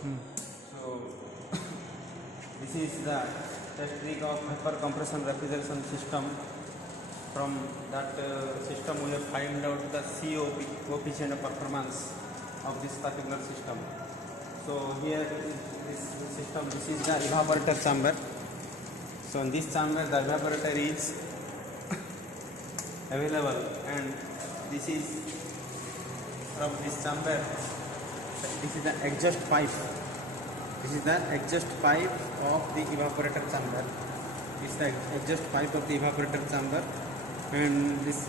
So this is the test rig of vapor compression refrigeration system. From that system we have find out the COP, coefficient of performance of this particular system. So here is this system, this is the evaporator chamber. So in this chamber the evaporator is available, and this is from this chamber, this is the exhaust pipe. This is the exhaust pipe of the evaporator chamber. This is the exhaust pipe of the evaporator chamber, and this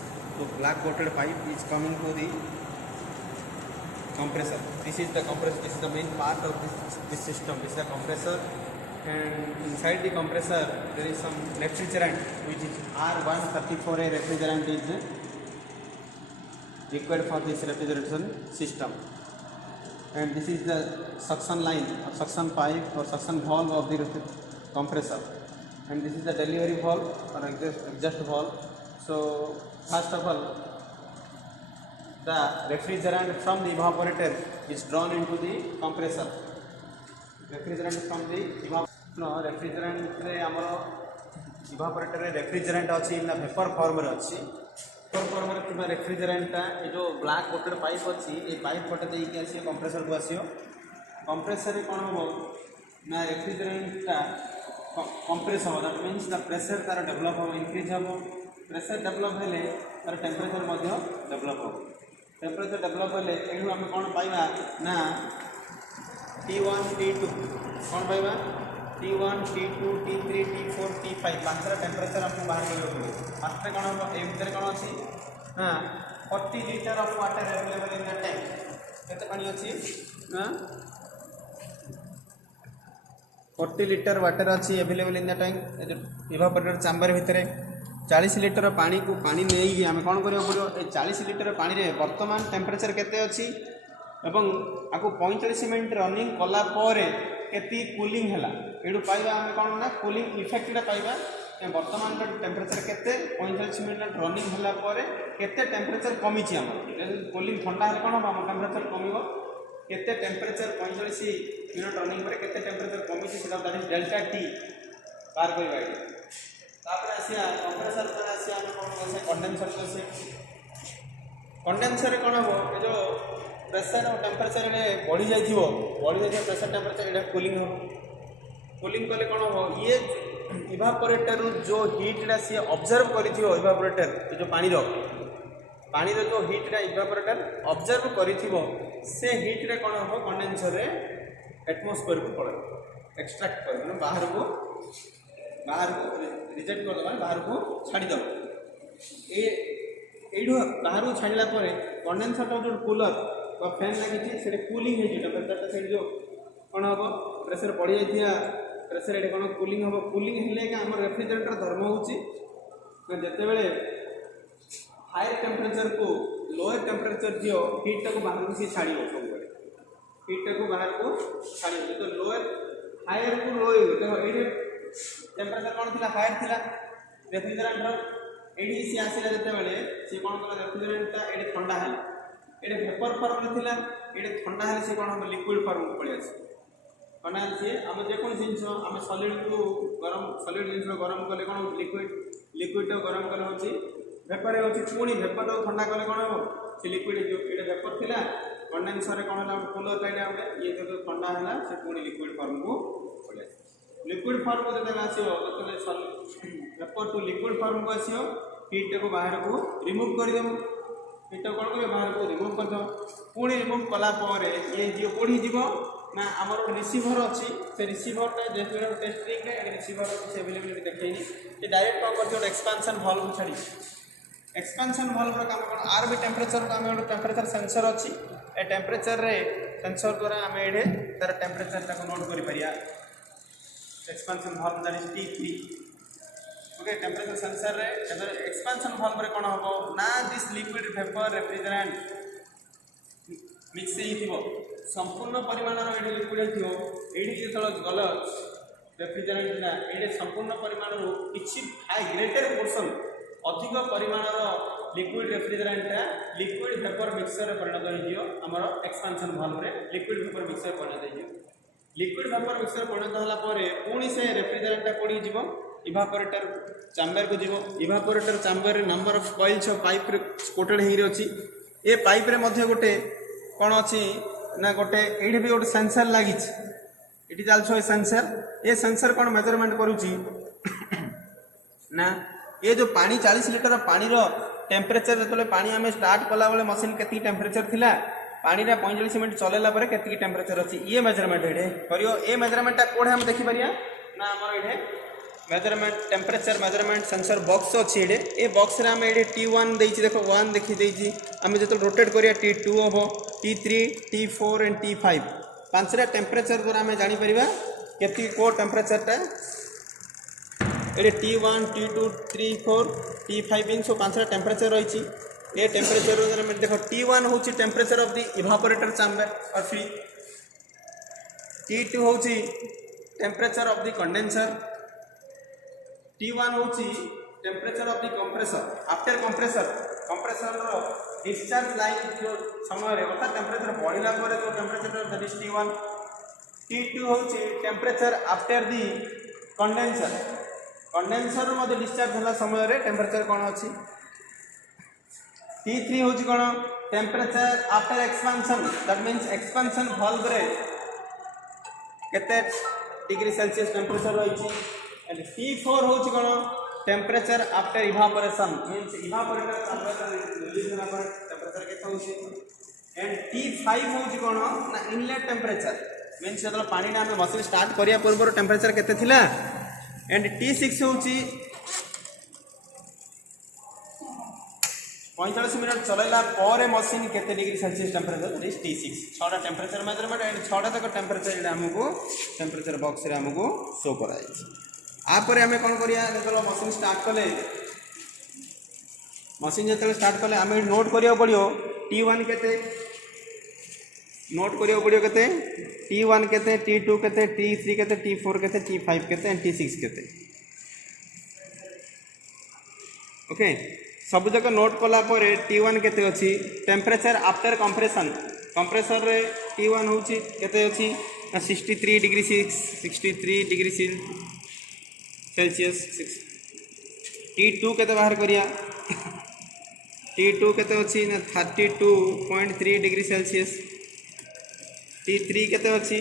black coated pipe is coming to the compressor. This is the compressor. This is the main part of this system. This is the compressor, and inside the compressor there is some refrigerant, which is R134A refrigerant is required for this refrigeration system. And this is the suction line or suction pipe or suction valve of the compressor, and this is the delivery valve or exhaust valve. So first of all, the refrigerant from the evaporator is drawn into the compressor. Refrigerant from the refrigerant रे आमर evaporator रे refrigerant अच्छी ना vapor form रे अच्छी vapor form रे किबा refrigerant टा ये जो black coated pipe अच्छी ये pipe पटे दे कि आसी compressor को आसियो compressor रे कौन हो ना refrigerant टा compress हो, that means the pressure तार develop हो, increase हो, pressure develop हेले तार temperature मध्य develop हो, temperature develop हेले एनु हम कौन पाइबा ना T1 T2 कौन पाइबा T1 T2 T3 T4 T5 पांचरा temperature हमको बाहर करके पड़े फास्ट कौन हम ए भीतर कौन अच्छी हाँ 40 litre of water available in the tank केते पानी अच्छी हाँ 40 लीटर वाटर अच्छी available in the tank evaporator chamber भीतर 40 लीटर पानी को पानी नहीं आम कौन करियो पड़ो ए 40 लीटर पानी रे वर्तमान टेम्परेचर केते अच्छी एवं आपको 45 मिनट रनिंग कला परे केती कूलिंग हैला एडु पाइबा हम कोन ना कूलिंग इफेक्ट पाइबा वर्तमान टेम्परेचर केते 45 मिनट रनिंग हैला परे केते टेम्परेचर कमी छी हम कूलिंग ठंडा है कोन हम टेम्परेचर कमिवो केते टेम्परेचर 45 मिनट रनिंग परे केते टेम्परेचर कमी छी सेटा दैट इज डेल्टा टी पार करिबा तापर आसिया कंप्रेसर पर आसिया हम कोन से कंडेंसर से कंडेंसर कोन हो ए जो प्रेशर और टेम्परेचर बढ़ी जाइए प्रेशर टेम्परेचर ये कूलिंग हो कूलिंग कले कौन हो ये इवापोरेटर जो हीटा सी ऑब्जर्व कर इवापोरेटर जो पानी जो हीटा इवापोरेटर ऑब्जर्व कर से हीट्रे कौन हो कंडेंसर एटमोस्फेयर को पड़े एक्सट्रैक्ट कर बाहर को रिजेक्ट कर बाहर को छाड़ीद ये बाहर को छाड़ा कंडेंसर जो कूलर फैन लगी से कूलिंग टेम्परेचर से जो कौन हम प्रेसर बढ़ी जाइए प्रेसर ये कौन कूलिंग हम कूलिंग हेल्ले आम रेफ्रिजरेटर धर्म होते बड़े हायर टेम्परेचर को लोअर टेम्परेचर दियो हीटा को बाहर को सी छाड़ी सब हीटा को बाहर को छाड़ी तो लोअर हायर को लोअर देखो ये टेम्परेचर कौन थी हायर थी रेफ्रिजरेटर ये सी आसला जिते सी कौन कला रेफ्रिजरेटटा ये ठंडा है ये वेपर फॉर्म में थिला ये ठंडा है से कौन हम लिक्विड फॉर्म को पड़े ठंडा सी आम जेको जिनस आम सॉलिड को गरम सॉलिड जिनस गरम कले कौन लिक्विड गरम कले होची वेपर होची पुणी वेपर ठंडा कले कौन हो से लिक्विड जो ये वेपर थिला कंडेंसर कौन है कूलर लाइट आउट ये जो ठंडा है से पुणी लिक्विड फॉर्म को पड़े लिक्विड फॉर्म को जब आसियो जब वेपर टू लिक्विड फॉर्म को आसियो हीट को बाहर को रिमूव कर देबो हीट कौन कर बाहर को रिमूव कर दो पुणी रिमूव कलापर ये जो पढ़ी जीव ना आमर रिसीभर अच्छी से रिसीभर जेहतु टेस्ट रिंग रिसीभर अच्छी अवेलेबिलिटी देखनी ये डायरेक्ट कौन कर एक्सपांशन भल्व को छाड़ी एक्सपांशन भल्व काम कौन आर भी टेम्परेचर को आम गोटे टेम्परेचर सेंसर अच्छी ए टेम्परेचर रे सेंसर द्वारा आम ये तार टेम्परेचर नोट कर expansion valve that is T3 okay temperature sensor रे एक्सपांशन भल्व रे कोन हो ना this liquid vapour refrigerant mix हो संपूर्ण परिमाण ये लिक्विड हो ये जो गल रेफ्रिजरेंट ना ये संपूर्ण परिमाण किसी हाई ग्रेटर पोर्सन अधिक परिमाण लिक्विड रेफ्रिजरेंटा लिक्विड वेपर मिक्सचर परिणत हो आमर एक्सपांशन भल्व रे लिक्विड वेपर मिक्सचर परिणत हो लिक्विड वेपर मिक्सचर परिणत होला परे पुणी से रेफ्रिजरेटर कोडी जीवो इवापोरेटर चैम्बर को जीवो इवापोरेटर चैम्बर रे number of coils of pipe रे कोटेड हेई अछि ए पाइप रे मध्ये गोटे कोन अछि ना गोटे एठी भी गोटे सेंसर लागि छि एठी जालछो ए सेंसर कोन मेजरमेंट करूची ना ये जो पानी 40 लीटर पानी रो टेम्परेचर जो पानी आम स्टार्ट कला बेले मशीन के टेम्परेचर थिला पानी 45 मिनट चलेला परे केती टेम्परेचर अछि ये मेजरमेंट एडे करियो ए मेजरमेंट कोड हम देखि परिया ना हमर एडे measurement temperature measurement sensor box अछि एडे ए बॉक्स रे हम एडे T1 देछि देखो 1 देखि देछि हम जतो रोटेट करिया T2 होबो T3 T4 and T5 पांचटा temperature द्वारा हम जानि परिबा केती को टेम्परेचर ता एडे T1 T2 3 4 T5 इन सो पांचटा टेम्परेचर रही ये टेम्परेचर में देखो T1 हूँ temperature of the evaporator chamber और फ्री T2 हूँ temperature of the condenser T1 हूँ temperature of the compressor after compressor discharge line जो समय अर्थात टेम्परेचर बढ़ला जो temperature that is T1 T2 हूँ temperature after the condenser Madhya discharge होला समय रे टेम्परेचर कौन अच्छी T3 हूँ कौन temperature after expansion that means expansion valve रे केते डिग्री सेल्सियस टेम्परेचर रही एंड T4 हूँ कौन temperature after evaporation means evaporator release होना पर टेम्परेचर केते होची एंड T5 हूँ कौन ना इनलेट टेम्परेचर मीन्स जब पानी ना मशीन स्टार्ट करिया पूर्व टेम्परेचर केते थिला एंड T6 हूँ 45 मिनट चलैला पर मशीन केते degree Celsius temperature that is T6 छटा टेम्परेचर मेजरमेंट एंड छटा तक टेम्परेचर हमको टेम्परेचर बॉक्स रे हमको शो कराई आपर हमें कौन करिया जब मशीन स्टार्ट कले मशीन जो स्टार्ट कले आम नोट करिया पड़ियो T1 केते नोट करिया पड़ियो केते T1 केते T2 केते T3 केते T4 केते T5 केते एंड T6 केते ओके सब जगह नोट कला पर T1 केते अछि टेम्परेचर आफ्टर कंप्रेसर रे T1 होची केते अछि 63 डिग्री 63 डिग्री सेल्सियस T2 केते बाहर करिया T2 केते अछि 32.3 डिग्री सेल्सियस T3 केते अछि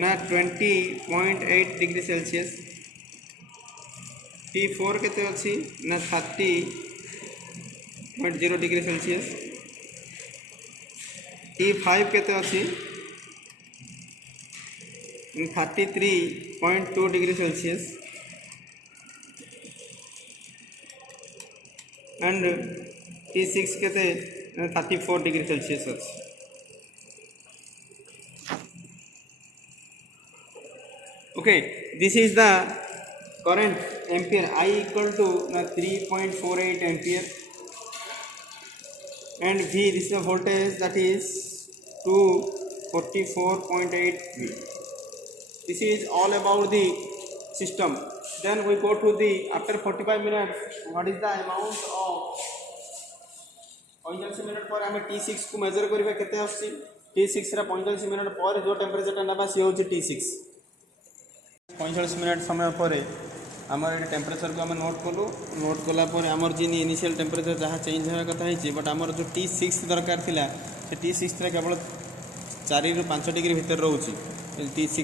ना 20.8 डिग्री सेल्सियस T4 केते अछि ना 30.0 डिग्री सेल्सियस T5 केते अछि 33.2 डिग्री सेल्सियस एंड T6 केते 34 डिग्री सेल्सियस अछि okay this is the current ampere I equal to 3.48 ampere and V this is the voltage that is 244.8 V. This is all about the system. Then we go to the after 45 minutes what is the amount of 45 minute पर हमें T6 को major करिबा केते आछि T6 रा 45 minute पर जो temperature नबा से होछि T6 45 मिनट समय पर आमर ये टेम्परेचर को आम नोट कला आमर जी इनिशियल टेम्परेचर जहाँ चेंज होगा कथा है बट आमर जो T6 दरकार थिला से T6 केवल 4 ରୁ 5 डिग्री भीतर रोचे T6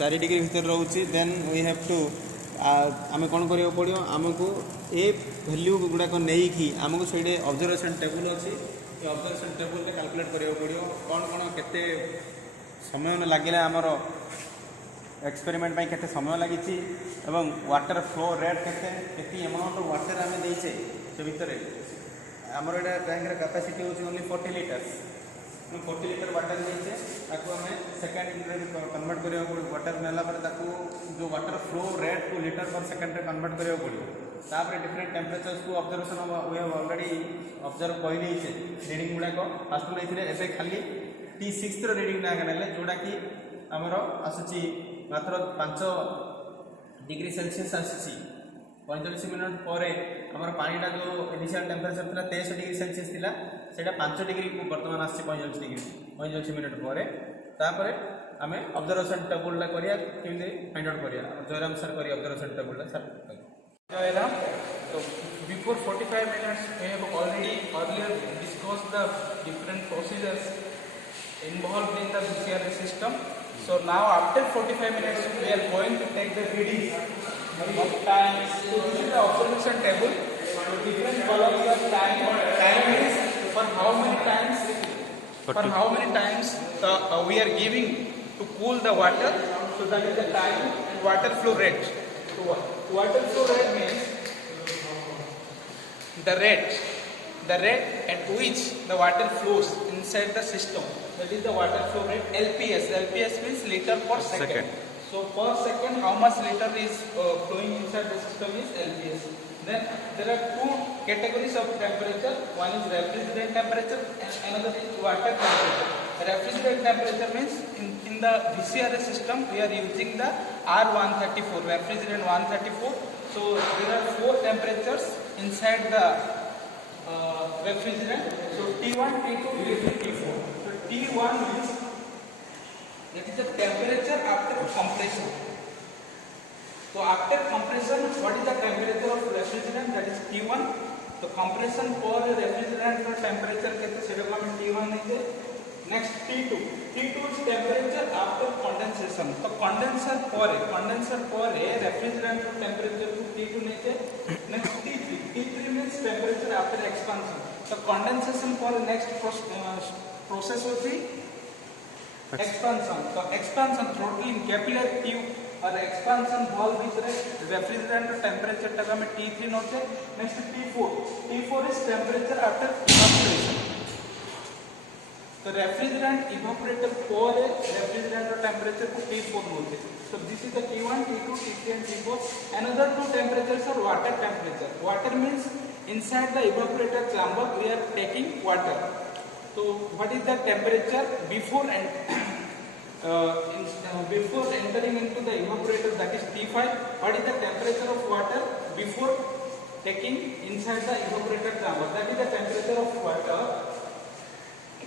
4 डिग्री भीतर रोचे देन वी हैव टू आम कौन करा पड़ो आमको ए भैल्यू गुड़ाक नहीं आमको से ऑब्जर्वेशन टेबुल अच्छी ऑब्जर्वेशन टेबुल कैलकुलेट करा पड़ो कौन कौन केते समय लगे आमर एक्सपेरिमेंट में केते समय लगी एवं वाटर फ्लो रेट केते अमाउंट वाटर आम देचे से भितर आमर एटा टैंक कैपेसिटी होची ओनली 40 लीटर्स 40 लीटर वाटर देचे ताको आम सेकेंड कन्वर्ट करिया पड़ो वाटर नेला पर ताको जो वाटर फ्लो रेट को लीटर पर सेकेंड रे कन्वर्ट करिया पड़ो तापर डिफरेंट टेम्परेचर्स को observation we have already observe कर देचे रीडिंग गुड़ाक फास्ट नहीं एबे खाली T6 रो रीडिंग ना नेले जोड़ा कि आमर आसुची मात्र 5 डिग्री सेल्सियस आसी 45 मिनट पर आमर पानीटा जो इनिशियल टेम्परेचर था 23 डिग्री सेल्सियस था से 5 डिग्री को बर्तमान आसी 45 मिनट पर तापर आमे ऑब्जर्वेशन टेबल ला करिया केमि फाइंड आउट करिया जयराम सर करी observation table La sir Jairam. So before 45 minutes, we have already earlier discussed the different procedures involved in the VCRA system. So now after 45 minutes, we are going to take the readings of times. So this is the observation table. Different columns of time. Time is for how many times we are giving to cool the water. So that is the time and water flow rate. So water flow rate means the rate at which the water flows inside the system. That is the water flow rate. LPS means liter per second. So per second how much liter is flowing inside the system is LPS. Then there are two categories of temperature. One is refrigerant temperature and another is water temperature. Refrigerant temperature means in the VCRA system we are using the R134, refrigerant 134. So there are four temperatures inside the refrigerant. So T1, T2, T3, T4. So T1 means that is the temperature after compression. So after compression, what is the temperature of refrigerant? That is T1. So compression for refrigerant का temperature कितना set होगा में T1 नहीं है. Next T2. T2 is temperature after condensation. तो condenser पर refrigerant का temperature को T2 नहीं है. Next T3. T3 means temperature after expansion. So condensation पर next process होती expansion. So expansion throttling capillary tube और expansion valve ଭିତରେ refrigerant temperature टाका में T3 नोट है. Next T4 is temperature after evaporation. तो refrigerant evaporator पर refrigerant temperature को T4 नोट है. So this is the T1, T2, T3 and T4. Another two temperatures are water temperature. Water means inside the evaporator chamber we are taking water. So what is the temperature before entering into the evaporator, that is T5. What is the temperature of water before taking inside the evaporator chamber? That is the temperature of water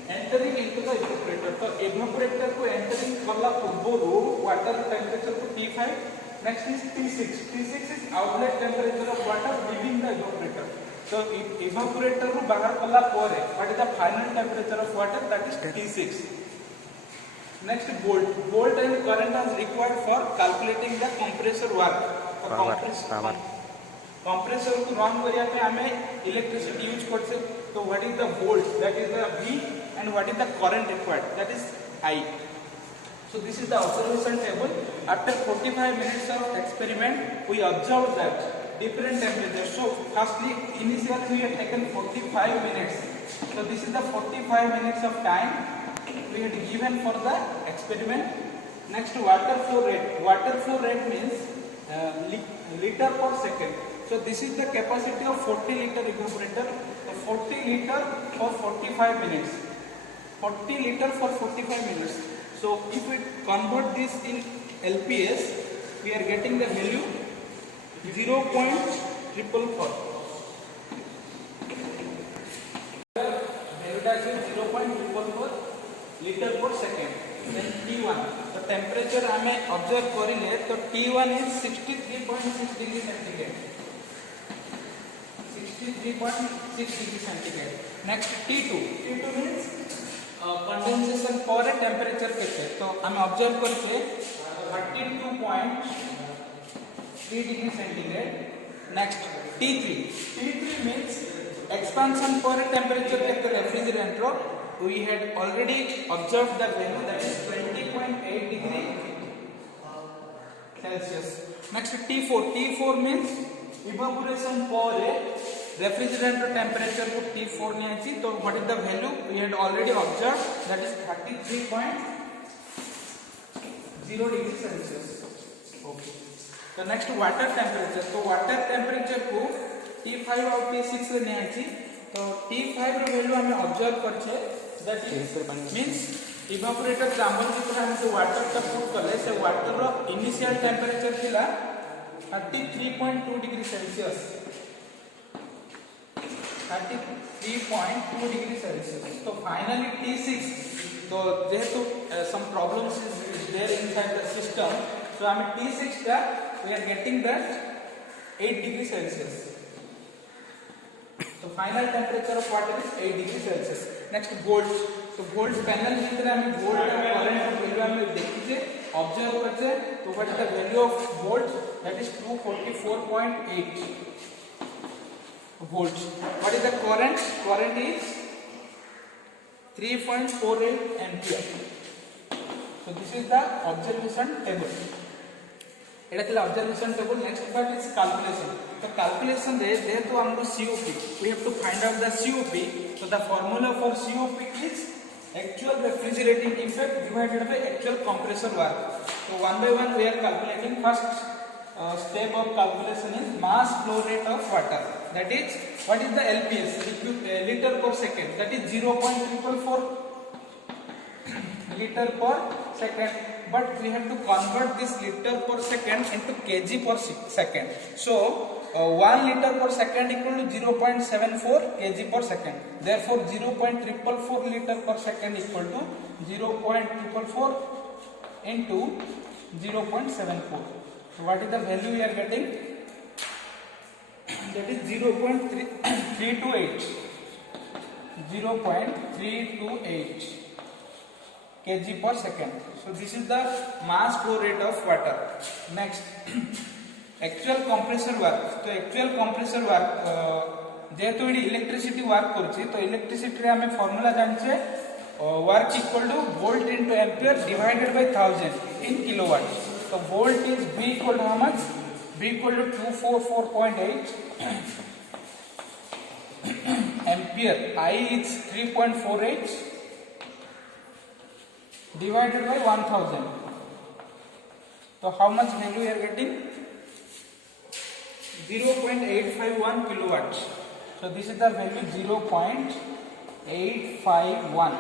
entering into the evaporator. So evaporator को entering करला पूर्वरु water temperature को T5. Next is T6. T6 is outlet temperature of water leaving the evaporator. So evaporator को बाहर करला ପରେ what is the final temperature of water? That is T6. Next volt and current is required for calculating the compressor work. Compressor को run करिया पे हमें electricity use करते. So what is the volt? That is the V, and what is the current required? That is I. So this is the observation table. After 45 minutes of experiment, we observed that different temperatures. So firstly, initially we had taken 45 minutes. So this is the 45 minutes of time we had given for the experiment. Next, water flow rate. Water flow rate means liter per second. So this is the capacity of 40 liter evaporator. So 40 liter for 45 minutes. 40 liter for 45 minutes. So if we convert this in LPS, we are getting the value 0.444. Litre per second. Then T1, the temperature हमें observe करेंगे तो T1 is 63.6 degree centigrade. 63.6 degree centigrade. Next T2. T2 means condensation पर temperature कितने? तो हमें observe करके 32.3 degree centigrade. Next T3. T3 means expansion पर temperature कितने refrigerant row? We had already observed the value, that is 20.8 degree Celsius. Next T4. T4 means evaporation for a refrigerant temperature को T4 ने आची. तो what is the value? We had already observed, that is 33.0 degree Celsius. Okay. So next water temperature. तो water temperature को T5 और T6 ने आची. तो T5 रो value हमें observe करछे. That is means evaporator chamber ଭିତରେ ଆମେ जो water ଟା put कले से water रो initial temperature थिला 33.2 degree Celsius. 33.2 degree Celsius. So finally T6 तो जेहेतु some problems is there inside the system, so I mean T6 टा we are getting that 8 degree Celsius. So final temperature of water is 8 degree Celsius. Next volts. So volts panel भितर हमें volt का current value हमें देखिए observe करते तो what is the value of volt? That is 244.8 volts. What is the current? Current is 3.48 ampere. So this is the observation table. एटा थिला observation table. Next part is calculation. So calculation रे जेहेतु हमको COP, we have to find out the COP. So the formula for COP is actual refrigerating effect divided by actual compressor work. So one by one we are calculating. First step of calculation is mass flow rate of water. That is, what is the LPS, liter per second? That is 0.444 liter per second. But we have to convert this liter per second into kg per second. So 1 liter per second equal to 0.74 kg per second. Therefore 0.444 liter per second equal to 0.444 into 0.74. So what is the value we are getting? That is 0.328 kg per second. So this is the mass flow rate of water. Next, actual compressor work. तो actual compressor work जेहेतु ये electricity work करुची तो electricity रे हमें formula जानचे work equal to volt into ampere divided by 1000 in kilowatt. So volt is V equal to how much? V equal to 244.8 ampere. I is 3.48 divided by 1000. So how much value we are getting? 0.851 kilowatts. So this is the value 0.851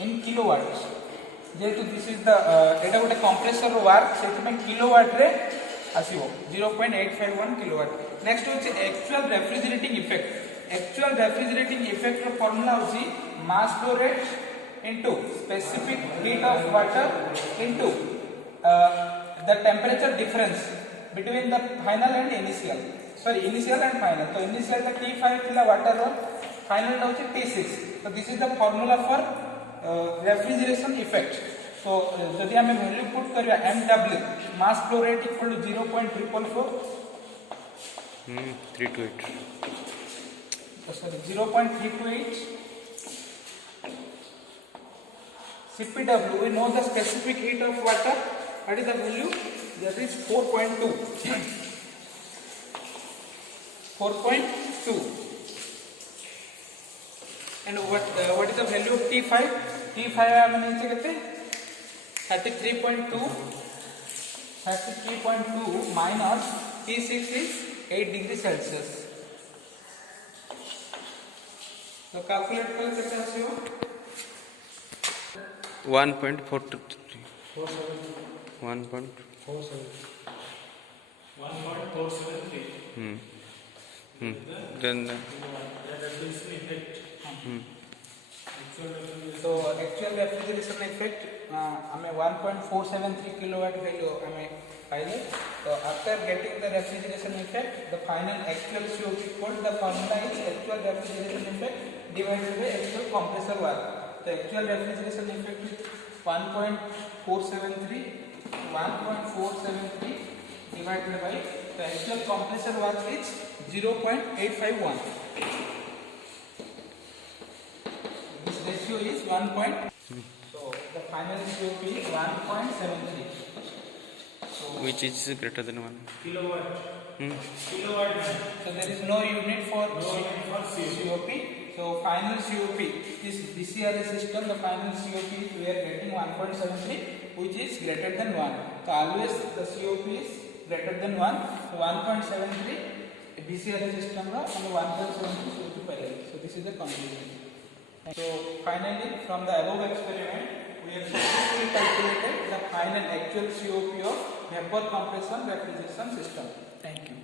in kilowatts. जेहेतु this is the एटा गोटे compressor work से kilowatt रे आसीबो 0.851 kilowatt. Next होची actual refrigerating effect. Actual refrigerating effect रो formula होची mass flow rate into specific heat of water into the temperature difference between the final and initial. Sorry initial and final. तो initial the T5 थिला water रो, final होची T6. तो this is the formula for refrigeration effect. So जदि हमें value put करिया MW mass flow rate equal to 0.444 328 sorry 0.328 CPW. We know the specific heat of water. What is the value? That is 4.2 4.2. And what is the value of T5? T5 हमें नीचे कहते हैं 33.2 minus T6 is 8 degree Celsius. तो calculate कर कैसे आसियो? 1.423 then So actual refrigeration effect हमें 1.473 kilowatt value हमें पाइले. So after getting the refrigeration effect, the final actual COP code, the formula is actual refrigeration effect divided by actual compressor work. The actual refrigeration effect is 1.473 divided by the actual compressor work is 0.851. This ratio is 1. So the final COP is 1.73. So which is greater than 1 kilowatt. kilowatt. So there is no unit for COP. So final COP is DCRA system. The final COP is we are getting 1.73, which is greater than 1. So always the COP is greater than 1. So 1.73 DCRA system and 1.73 COP per L. So this is the conclusion. So finally, from the above experiment, we have successfully calculated the final actual COP of vapor compression refrigeration system. Thank you.